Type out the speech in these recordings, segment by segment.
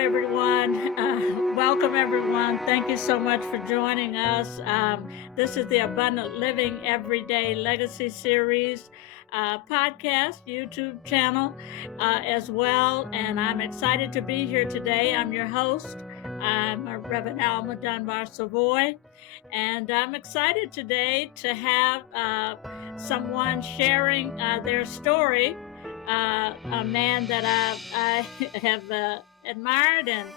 everyone. Welcome, everyone. Thank you so much for joining us. This is the Abundant Living Everyday Legacy Series podcast, YouTube channel as well. And I'm excited to be here today. I'm your host. I'm Reverend Alma Dunbar Savoy. And I'm excited today to have someone sharing their story, a man that I have admired and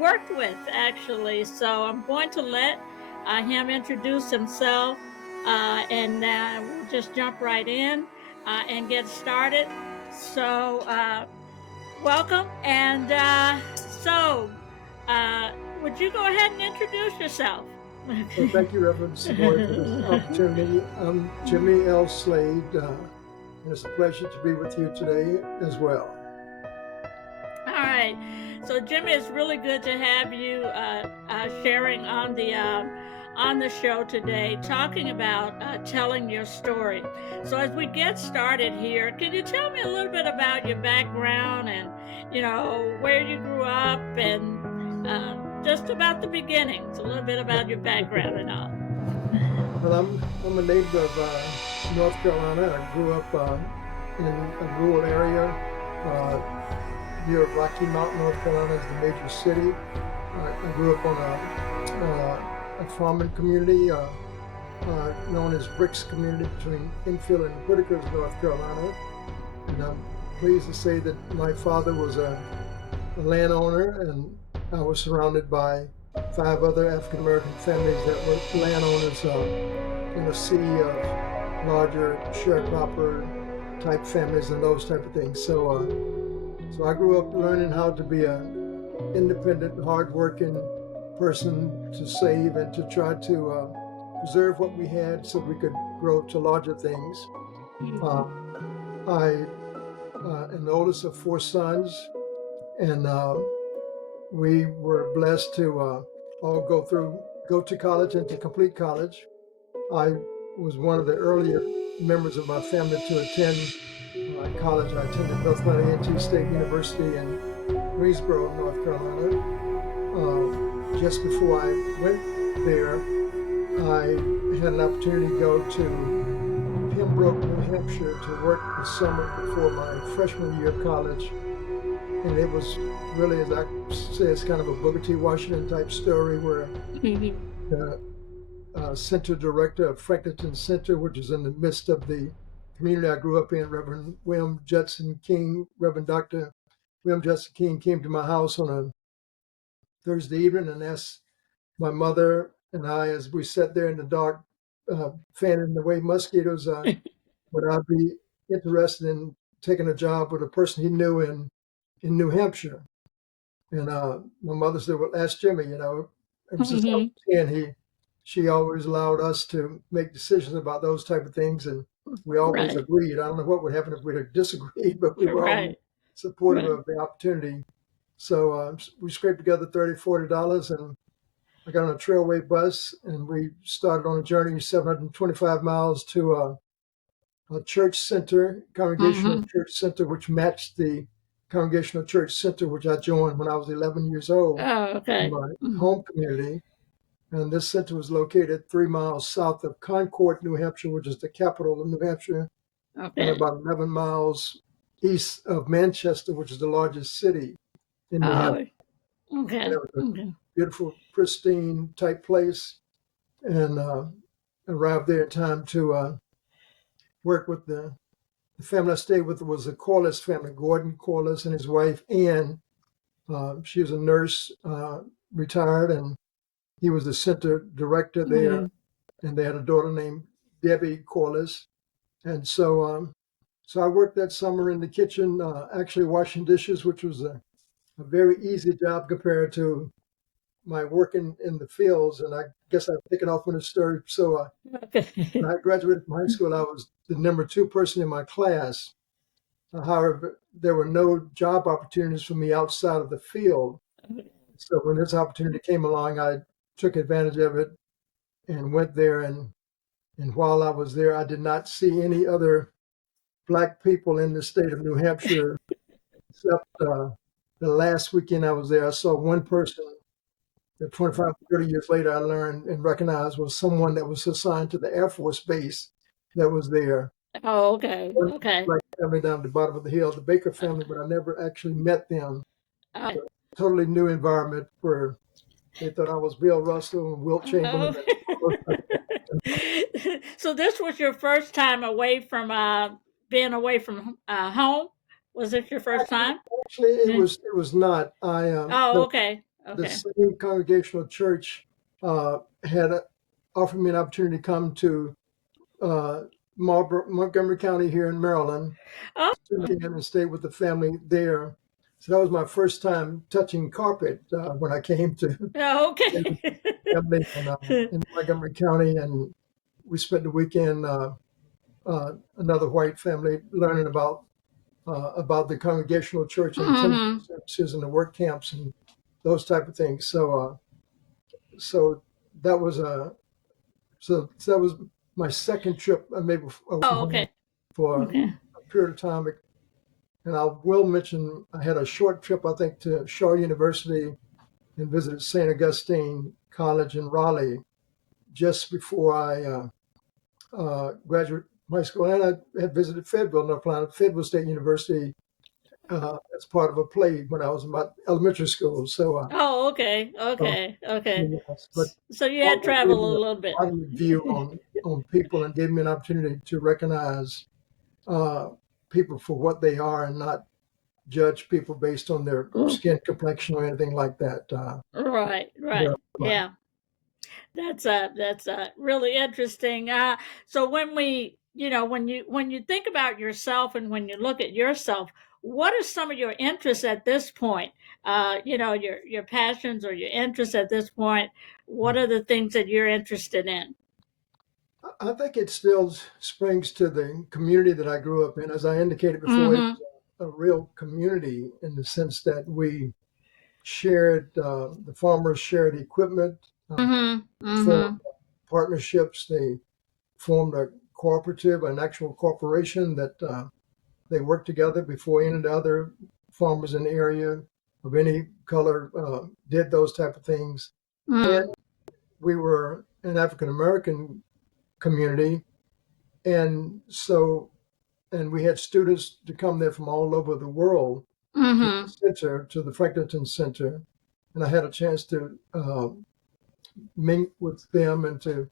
worked with, actually. So I'm going to let him introduce himself, and we'll just jump right in and get started. So, welcome. And would you go ahead and introduce yourself? Well, thank you, Reverend Savoy, for this opportunity. I'm Jimmie L. Slade, and it's a pleasure to be with you today as well. All right. So, Jimmy, it's really good to have you sharing on the show today, talking about telling your story. So, as we get started here, can you tell me a little bit about your background and where you grew up and just about the beginnings, a little bit about your background and all. Well, I'm a native of North Carolina. I grew up in a rural area near Rocky Mount, North Carolina is the major city. I grew up on a farming community known as Bricks Community between Enfield and Whitakers, North Carolina. And I'm pleased to say that my father was a landowner, and I was surrounded by 5 other African American families that were landowners in a sea of larger sharecropper type families and those type of things. So I grew up learning how to be an independent, hardworking person, to save and to try to preserve what we had so we could grow to larger things. I am the oldest of 4 sons, and we were blessed to all go to college and to complete college. I was one of the earlier members of my family to attend college. I attended North Carolina A&T State University in Greensboro, North Carolina. Just before I went there, I had an opportunity to go to Pembroke, New Hampshire to work the summer before my freshman year of college. And it was really, as I say, it's kind of a Booker T. Washington type story where the center director of Franklinton Center, which is in the midst of the community I grew up in, Reverend William Judson King, Reverend Dr. William Judson King, came to my house on a Thursday evening and asked my mother and I, as we sat there in the dark, fanning away mosquitoes, would I be interested in taking a job with a person he knew in New Hampshire. And my mother said, well, ask Jimmy, ever since I was 10, she always allowed us to make decisions about those type of things. And we always agreed. I don't know what would happen if we had disagreed, but we were always supportive of the opportunity. So we scraped together $30, $40, and I got on a Trailway bus, and we started on a journey 725 miles to a church center, Congregational Church Center, which matched the Congregational Church Center, which I joined when I was 11 years old in my home community. And this center was located 3 miles south of Concord, New Hampshire, which is the capital of New Hampshire, and about 11 miles east of Manchester, which is the largest city in New Hampshire. And it was a beautiful, pristine type place, and arrived there in time to work with the family I stayed with. Was a Corliss family, Gordon Corliss and his wife Ann. She was a nurse, retired, and he was the center director there. And they had a daughter named Debbie Corliss. And so I worked that summer in the kitchen, actually washing dishes, which was a very easy job compared to my working in the fields. And I guess I've taken off on this story. So when I graduated from high school, I was the number 2 person in my class. However, there were no job opportunities for me outside of the field. So when this opportunity came along, I took advantage of it and went there. And while I was there, I did not see any other Black people in the state of New Hampshire except the last weekend I was there, I saw one person that 25, 30 years later I learned and recognized was someone that was assigned to the Air Force base that was there. Oh, okay. One Okay. black family down at the bottom of the hill, the Baker family, but I never actually met them. Okay. Totally new environment where they thought I was Bill Russell and Wilt Chamberlain Oh. and all those type of things. So this was your first time away from being away from home? Was it your first Actually, time? actually, it Yeah. was not. Oh, okay. The Okay. same congregational church had offered me an opportunity to come to uh, Montgomery County here in Maryland, Oh, and stay with the family there. So that was my first time touching carpet when I came to yeah, stay with okay. the family in Montgomery County, and we spent the weekend. Another white family learning about the congregational church and attending Hmm. services and the work camps and those type of things. So that was that was my second trip maybe away from Oh, home okay. for Okay. a period of time. And I will mention I had a short trip I think to Shaw University and visited St. Augustine College in Raleigh just before I graduated high school, and I had visited Fayetteville, North Carolina, Fayetteville State University as part of a play when I was in about elementary school. Oh, okay. Uh, Okay. Okay. yes, but So you all had that gave traveled me a a little bit. positive view on people and gave me an opportunity to recognize uh, people for what they are and not judge people based on their skin complexion or anything like that. Right. Very Right. much. Yeah. That's really interesting. So when you think about yourself and when you look at yourself, what are some of your interests at this point? Your passions or your interests at this point. What are the things that you're interested in? I think it still springs to the community that I grew up in. As I indicated before, it Mm-hmm. was a real community in the sense that we shared, the farmers shared equipment, Mm-hmm. formed Mm-hmm. partnerships. They formed a cooperative, an actual corporation that they worked together before any of the other farmers in the area of any color did those type of things. And Mm-hmm. we were an African American community, and we had students to come there from all over the world to the Mm-hmm. center, to the Franklinton Center, and I had a chance to meet with them and to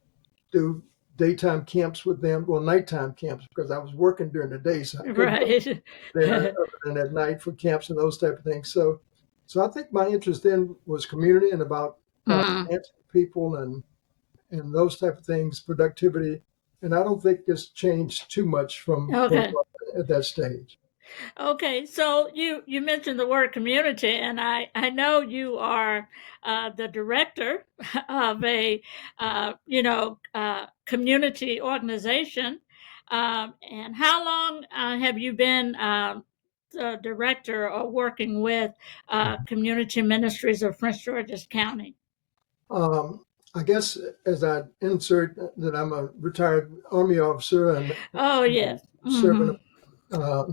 do daytime camps with them, well, nighttime camps because I was working during the day, so I couldn't go Right. there other than at night for camps and those type of things. So I think my interest then was community and about Mm. answering people and those type of things, productivity. And I don't think it's changed too much from when I Okay. was at that stage. Okay, so you mentioned the word community, and I know you are the director of a community organization. And how long have you been the director or working with community ministries of Prince George's County? Um, I guess as I insert that I'm a retired Army officer and Oh yes. serving Mm-hmm. uh,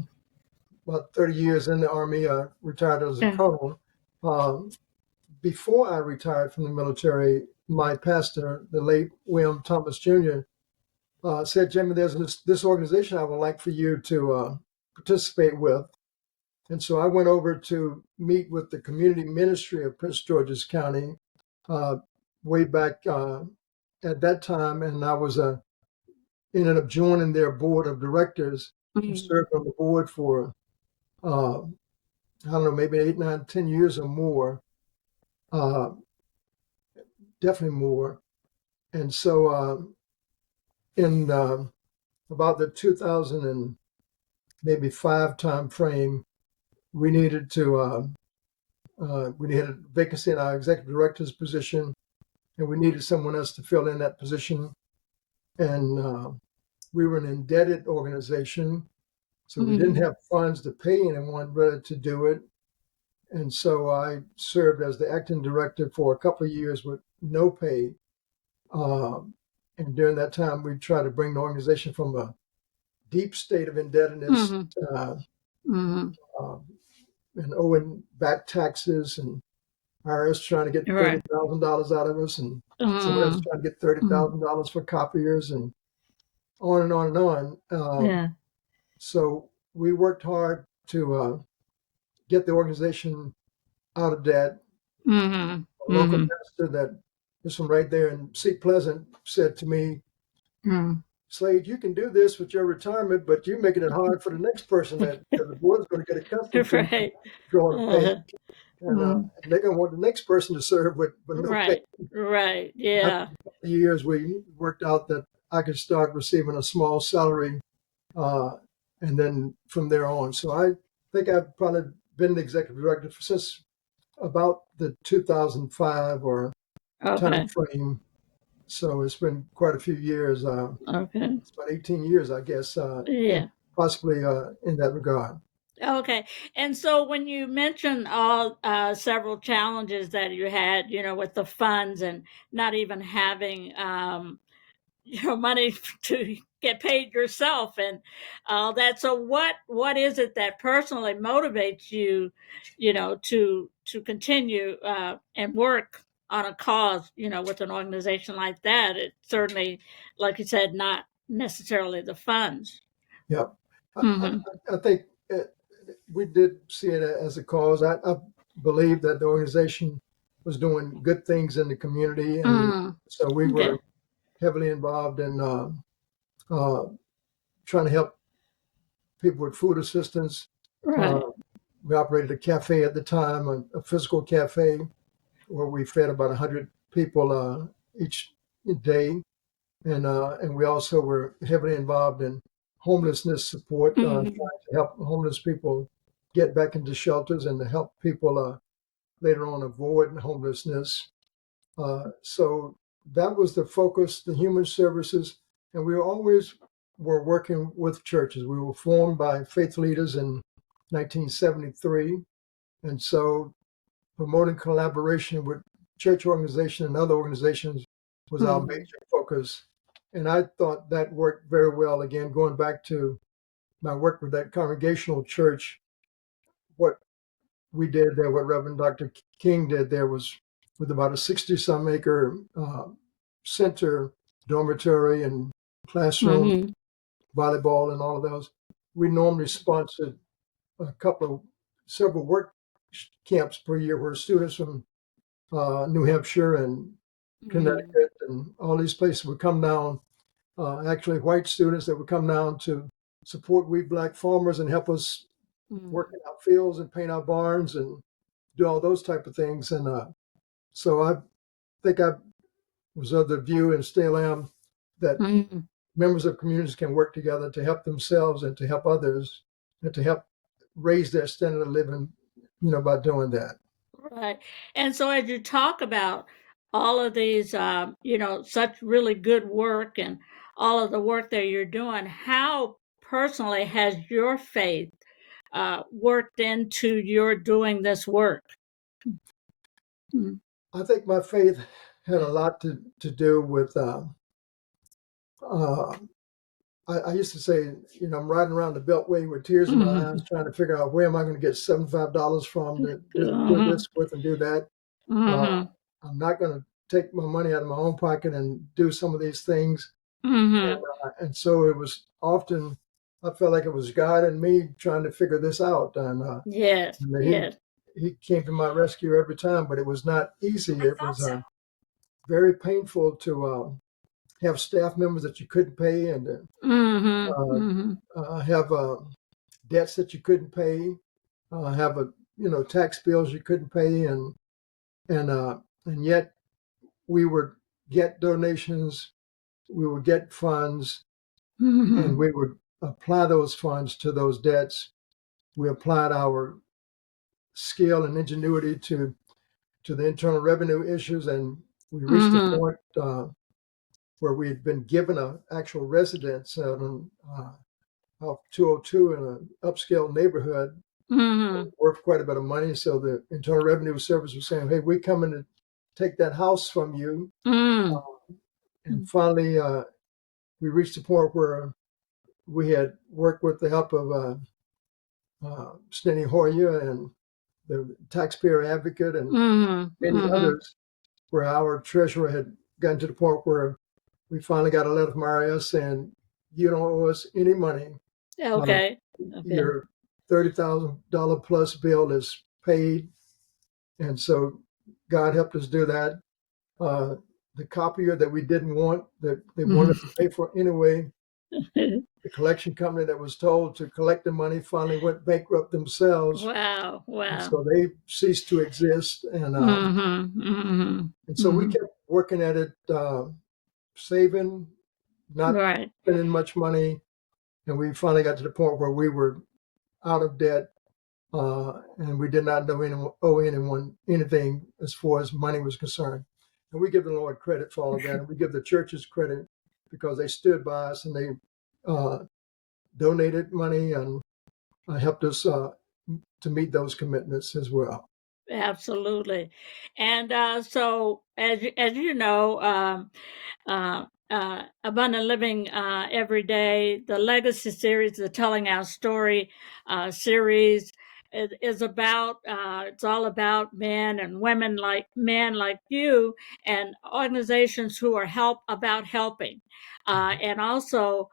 about 30 years in the Army, retired as a Yeah. colonel. Um, Before I retired from the military, my pastor, the late William Thomas Jr., said, Jimmy, there's this organization I would like for you to participate with. And so I went over to meet with the community ministry of Prince George's County uh, way back at that time. And I was ended up joining their board of directors and Mm-hmm. served on the board for, I don't know, maybe 8, 9, 10 years or more, uh, definitely more. And so in about the 2000 and maybe 5 time frame, we needed to we had a vacancy in our executive director's position, and we needed someone else to fill in that position. And we were an indebted organization, so we didn't Mm-hmm. have funds to pay anyone really to do it. And so I served as the acting director for a couple of years with no pay. Um, and during that time, we tried to bring the organization from a deep state of indebtedness Mm-hmm. uh, Mm-hmm. uh, and owing back taxes, and IRS trying to get Right. $30,000 out of us, and someone else Mm, trying to get mm, $30,000 for copiers, and on and on and on. yeah. So we worked hard to get the organization out of debt. Mhm. A local Mhm. pastor that is from right there in Seat Pleasant said to me, Mm. Slade, you can do this with your retirement, but you're making it hard for the next person that the board's going to get accustomed to Right. drawing a pay, Uh-huh. Mm. and they're going to want the next person to serve with no pay. Right. Right. After Yeah. a couple of years, we worked out that I could start receiving a small salary, uh, and then from there on. So I think I've probably been the executive director since about the 2005 or time Okay. frame. So it's been quite a few years. Okay. It's about 18 years, I guess, Yeah. possibly in that regard. Okay. And so when you mentioned all several challenges that you had, with the funds and not even having money to get paid yourself and all that. So what is it that personally motivates you, to continue and work on a cause, with an organization like that? It's certainly, like you said, not necessarily the funds. Yeah. Mhm. I think we did see it as a cause. I believe that the organization was doing good things in the community. And Mm. so we Okay. were heavily involved in uh, trying to help people with food assistance. Uh, Right. we operated a cafe at the time, a physical cafe, where we fed about 100 people each day. And we also were heavily involved in homelessness support, trying Mhm. to help homeless people get back into shelters and to help people later on avoid homelessness. So that was the focus, the human services, and we always were working with churches. We were formed by faith leaders in 1973, and so promoting collaboration with church organizations and other organizations was our Mhm. major focus. And I thought that worked very well. Again, going back to my work with that congregational church, what we did there, what Reverend Dr. King did there was with about a 60 some acre center, dormitory, and classroom, Mhm. volleyball, and all of those. We normally sponsored a several work camps per year where students from New Hampshire and Mhm. Connecticut and all these places would come down. Actually, white students that would come down to support we black farmers and help us work Mhm. in our fields and paint our barns and do all those type of things. And so I think I was of the view and still am that Mhm. members of communities can work together to help themselves and to help others and to help raise their standard of living, by doing that. Right. And so as you talk about all of these, such really good work and all of the work that you're doing, how personally has your faith worked into your doing this work? Mm. I think my faith had a lot to do with uh, I used to say, I'm riding around the Beltway with tears in my eyes, Mhm. trying to figure out where am I going to get $75 from to do Mhm. this with and do that. Uh, Mhm. I'm not going to take my money out of my own pocket and do some of these things. Mhm. And so it was often, I felt like it was God and me trying to figure this out. Yes. And Yes. he came to my rescue every time, but it was not easy. It was very painful to have staff members that you couldn't pay and Mhm. uh, Mhm. have debts that you couldn't pay, have tax bills you couldn't pay, and uh, and yet we would get donations, we would get funds, and Mhm. we would apply those funds to those debts. We applied our skill and ingenuity to the internal revenue issues, and we reached a Mhm. point where we had been given an actual residence off 202 in an upscale neighborhood Mhm. worth quite a bit of money. So the Internal Revenue Service was saying, "Hey, we're coming to take that house from you." Mhm. And finally, we reached a point where we had worked with the help of Steny Hoyer and the taxpayer advocate, and Mhm. many Mhm. others, where our treasurer had gotten to the point where we finally got a letter from IRS saying, "You don't owe us any money. Uh, Okay. Okay. your $30,000 plus bill is paid." And so God helped us do that. Uh, the copier that we didn't want, that they wanted us to pay for anyway, the collection company that was told to collect the money finally went bankrupt themselves. Wow. And Wow. so they ceased to exist. Mhm. Mhm. And so we Mhm. kept working at it, saving, not Right. spending much money. And we finally got to the point where we were out of debt, and we did not owe anyone anything as far as money was concerned. And we give the Lord credit for all of that, and we give the churches credit because they stood by us and they uh, donated money and helped us to meet those commitments as well. Absolutely. And so, as you know, Abundant Living Every Day, the Legacy series, the Telling Our Story series, is about, it's all about men like you and organizations who are about helping and also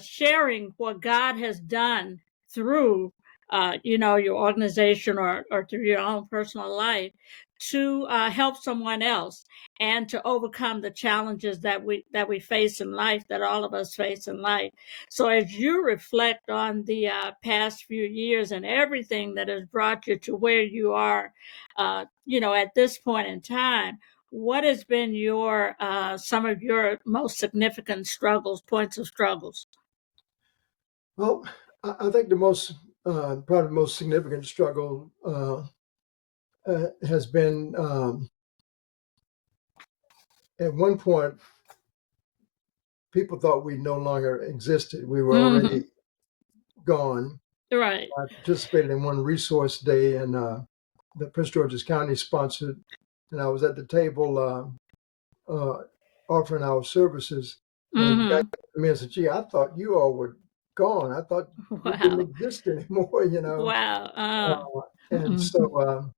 sharing what God has done through, your organization or through your own personal life to help someone else and to overcome the challenges that we face in life, that all of us face in life. So as you reflect on the past few years and everything that has brought you to where you are, at this point in time, what has been your some of your most significant struggles, points of struggles? Well, I think the most, probably the most significant struggle has been at one point, people thought we no longer existed. We were Hmm. already gone. Right. I participated in one resource day and the Prince George's County sponsored, and I was at the table offering our services, and a guy Hmm. came to me and said, "Gee, I thought you all were gone. I thought we didn't Wow. exist anymore." Wow. And Mhm.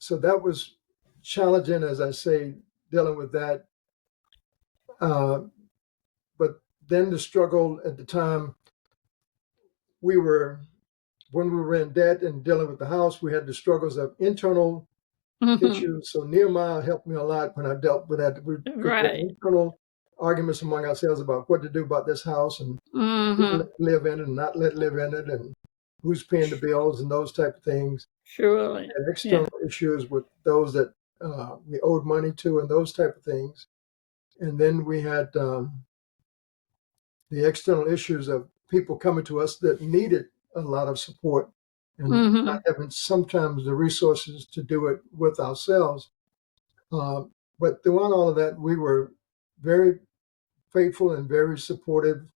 so that was challenging, as I say, dealing with that. Uh, but then the struggle at the time, we were when we were in debt and dealing with the house, we had the struggles of internal Mhm. issues. So Nehemiah helped me a lot when I dealt with that because we had Right. internal arguments among ourselves about what to do about this house and who to let Mhm. live in it and not let live in it and who's paying the bills and those type of things. Surely. And Yeah. external issues with those that we owed money to and those type of things. And then we had the external issues of people coming to us that needed a lot of support and not Mhm. having sometimes the resources to do it with ourselves. Uh, but throughout all of that, we were very faithful and very supportive.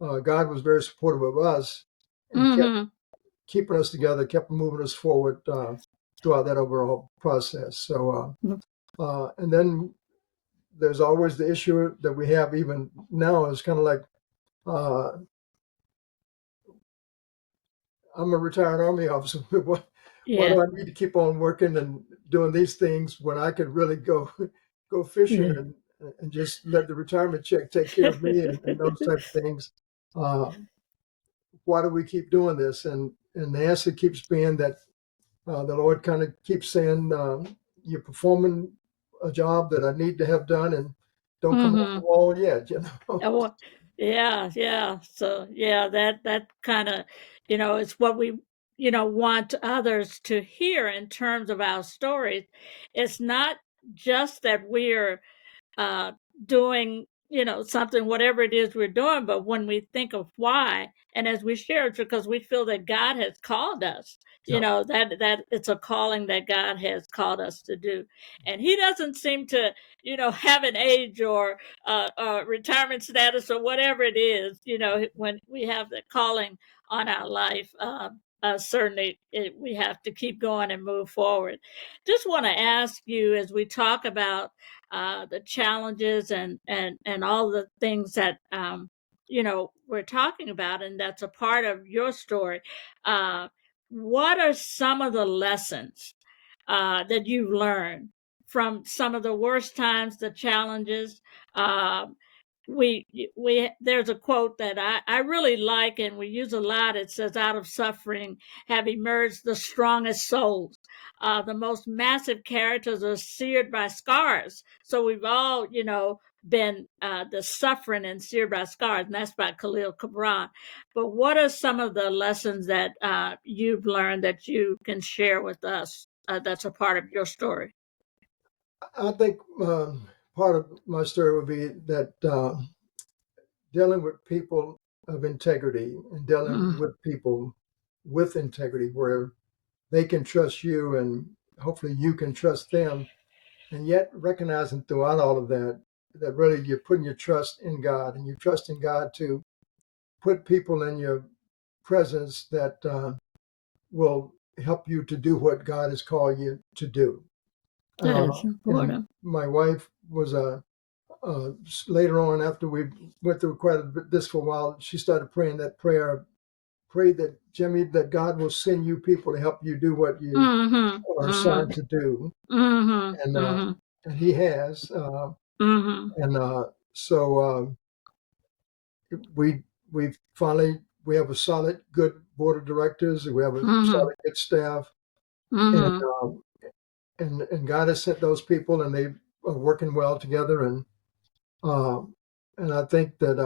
God was very supportive of us and kept Mhm. keeping us together, kept moving us forward throughout that overall process. And then there's always the issue that we have even now is kind of like, uh, I'm a retired Army officer. Why Yeah. do I need to keep on working and doing these things when I could really go go fishing Yeah. and just let the retirement check take care of me and those type of things? Uh, why do we keep doing this? And the answer keeps being that the Lord kind of keeps saying, "You're performing a job that I need to have done, and don't come off the Mhm. wall yet." Oh, yeah, yeah. So, yeah, that kinda, is what we, want others to hear in terms of our stories. It's not just that we're uh, doing, something, whatever it is we're doing. But when we think of why, and as we share it's because we feel that God has called us, Yeah, that it's a calling that God has called us to do. And He doesn't seem to, have an age or retirement status or whatever it is, when we have the calling on our life. Certainly, we have to keep going and move forward. Just want to ask you as we talk about the challenges and all the things that we're talking about, and that's a part of your story. Uh, what are some of the lessons that you've learned from some of the worst times, the challenges? Um, we there's a quote that I really like and we use a lot. It says, "Out of suffering have emerged the strongest souls." The most massive characters are seared by scars. So we've all, been the suffering and seared by scars, and that's by Khalil Gibran. But what are some of the lessons that you've learned that you can share with us? That's a part of your story. I think part of my story would be that dealing with people of integrity and dealing Mm, with people with integrity where they can trust you and hopefully you can trust them, and yet recognizing throughout all of that that really you're putting your trust in God and you're trusting God to put people in your presence that will help you to do what God has called you to do. that Uh, is and important. my wife was later on after we went through quite a bit this for a while. She started praying that prayer. Pray that Jimmie, that God will send you people to help you do what you Mhm, are assigned mhm, to do, mhm, and mhm, He has. mhm, And so we we finally we have a solid, good board of directors. We have a mhm, solid, good staff, and mhm, um, and God has sent those people, and they are working well together. Um, and I think that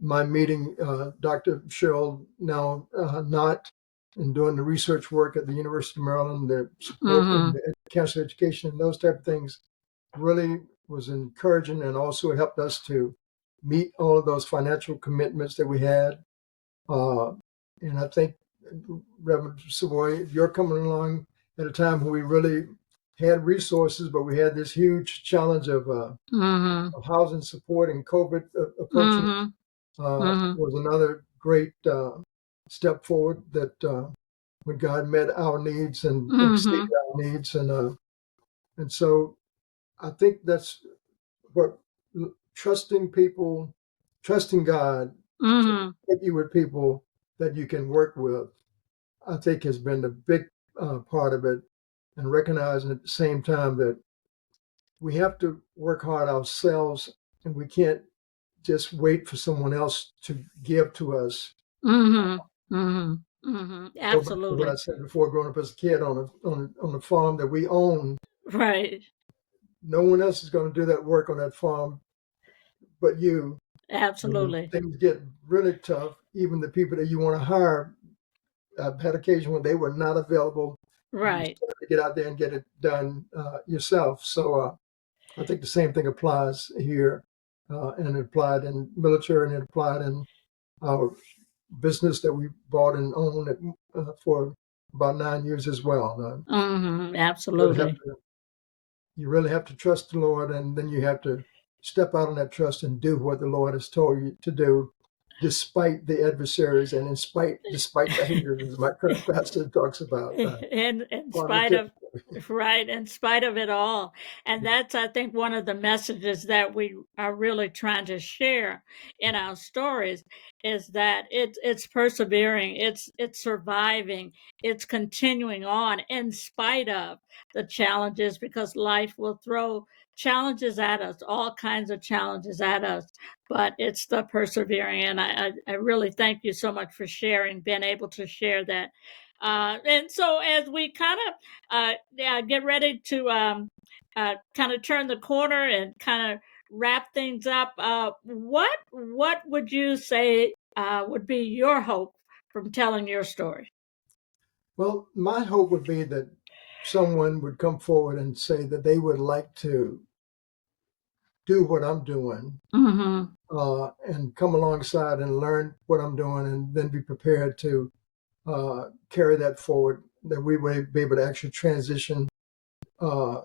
my meeting Dr. Cheryl now not and doing the research work at the University of Maryland, the support in mhm, the cancer education, and those type of things really was encouraging, and also helped us to meet all of those financial commitments that we had. Uh, and I think, Reverend Savoy, you're coming along at a time when we really had resources, but we had this huge challenge mhm, of housing support and COVID approaching. mhm, mhm, Was another great step forward that when God met our needs and exceeded mhm, our needs, and so I think that's what trusting people, trusting God to mhm, put you with people that you can work with, I think has been the big part of it, and recognizing at the same time that we have to work hard ourselves, and we can't just wait for someone else to give to us. mhm, mhm, mhm. Go back to what I Absolutely. said before, growing up as a kid on a farm that we own. Right. No one else is going to do that work on that farm but you. And when Absolutely. things get really tough, even the people that you want to hire, I've had occasion when they were not available. You Right. still have to get out there and get it done yourself. So I think the same thing applies here, and it applied in military, and it applied in our business that we bought and owned for about 9 years as well. Mhm. You really have Absolutely. to you really have to trust the Lord, and then you have to step out on that trust and do what the Lord has told you to do, despite the adversaries and despite the haters, as my current pastor talks about. In spite Positive. of right, in spite of it all. And that's, I think, one of the messages that we are really trying to share in our stories is that it's persevering, it's surviving, it's continuing on in spite of the challenges, because life will throw challenges at us, all kinds of challenges at us. But it's the persevering, and I really thank you so much for sharing, being able to share that. And so, as we kind of yeah, get ready to kind of turn the corner and kind of wrap things up, what would you say would be your hope from telling your story? Well, my hope would be that someone would come forward and say that they would like to do what I'm doing, Mm-hmm. and come alongside and learn what I'm doing, and then be prepared to carry that forward. That we would be able to actually transition uh,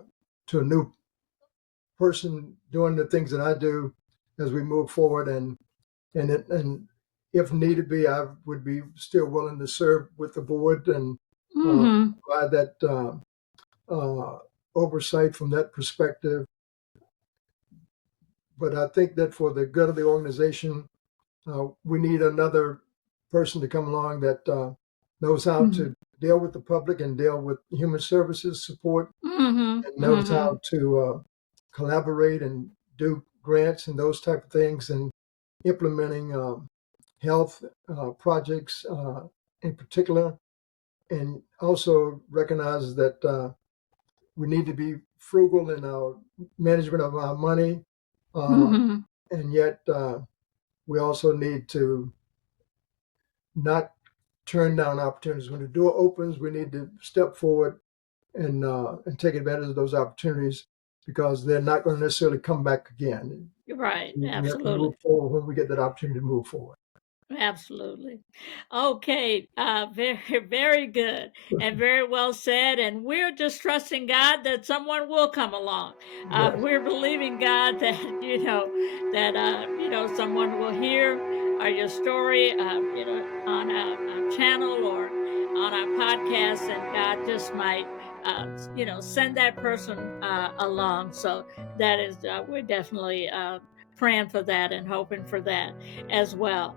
to a new person doing the things that I do as we move forward, and if needed be, I would be still willing to serve with the board and uh, Mm-hmm. provide that uh, oversight from that perspective. But I think that for the good of the organization, we need another person to come along that knows how Mhm. to deal with the public and deal with human services support, Mhm. and knows Mhm. how to collaborate and do grants and those type of things, and implementing health projects in particular, and also recognizes that we need to be frugal in our management of our money, uh, Mhm. and yet we also need to not turn down opportunities. When the door opens, we need to step forward and take advantage of those opportunities because they're not going to necessarily come back again. You're right. We have to move Absolutely. forward when we get that opportunity to move forward. Absolutely. Okay. Very, very good and very well said. And we're just trusting God that someone will come along. Yes. We're believing God that, someone will hear your story, on our channel or on our podcast, and God just might, send that person along. So that is, we're definitely praying for that and hoping for that as well.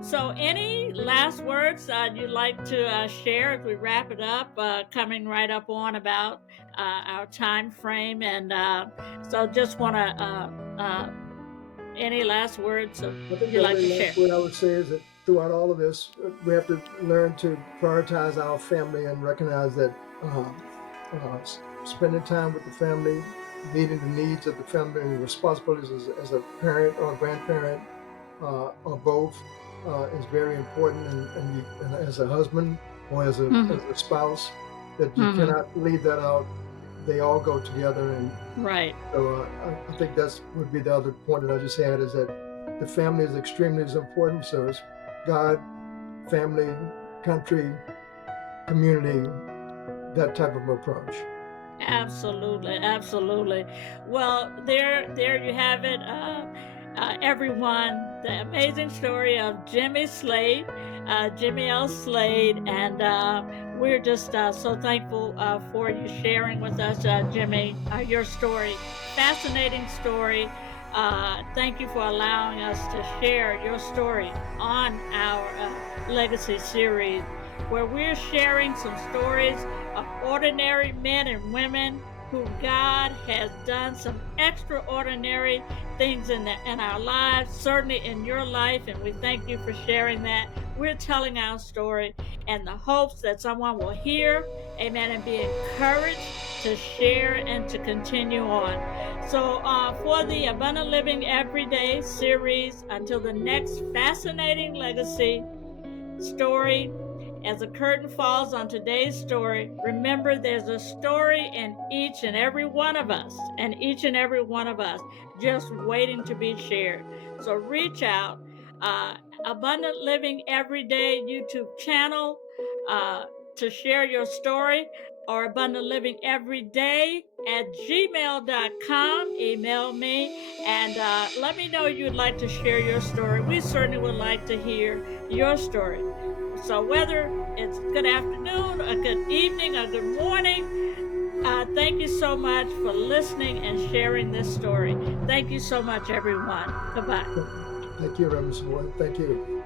So, any last words you'd like to share as we wrap it up? Coming right up on about our time frame, and so just want to any last words I think you'd the like only to last share? word I would say is that throughout all of this, we have to learn to prioritize our family and recognize that spending time with the family, meeting the needs of the family and responsibilities as a parent or a grandparent or both is very important. And as a husband or Hmm. as a spouse, that you Hmm. cannot leave that out. They all go together, and Right. so I think that's would be the other point that I just had is that the family is extremely as important. So it's God, family, country, community, that type of approach. Absolutely, absolutely. Well, there you have it, everyone. The amazing story of Jimmie Slade, Jimmie L. Slade, and we're just so thankful for you sharing with us, Jimmie, your story. Fascinating story. Thank you for allowing us to share your story on our legacy series, where we're sharing some stories of ordinary men and women who God has done some extraordinary things in our lives, certainly in your life, and we thank you for sharing that. We're telling our story and the hopes that someone will hear, amen, and be encouraged to share and to continue on. So, for the Abundant Living Everyday series, until the next fascinating legacy story, as the curtain falls on today's story, remember there's a story in each and every one of us, and each and every one of us just waiting to be shared. So reach out. Uh, Abundant Living Everyday YouTube channel uh, to share your story, or Abundant Living Everyday at gmail.com. Email me and let me know you'd like to share your story. We certainly would like to hear your story. So whether it's good afternoon, a good evening, a good morning, thank you so much for listening and sharing this story. Thank you so much, everyone. Goodbye. Thank you, Reverend Savoy. Thank you.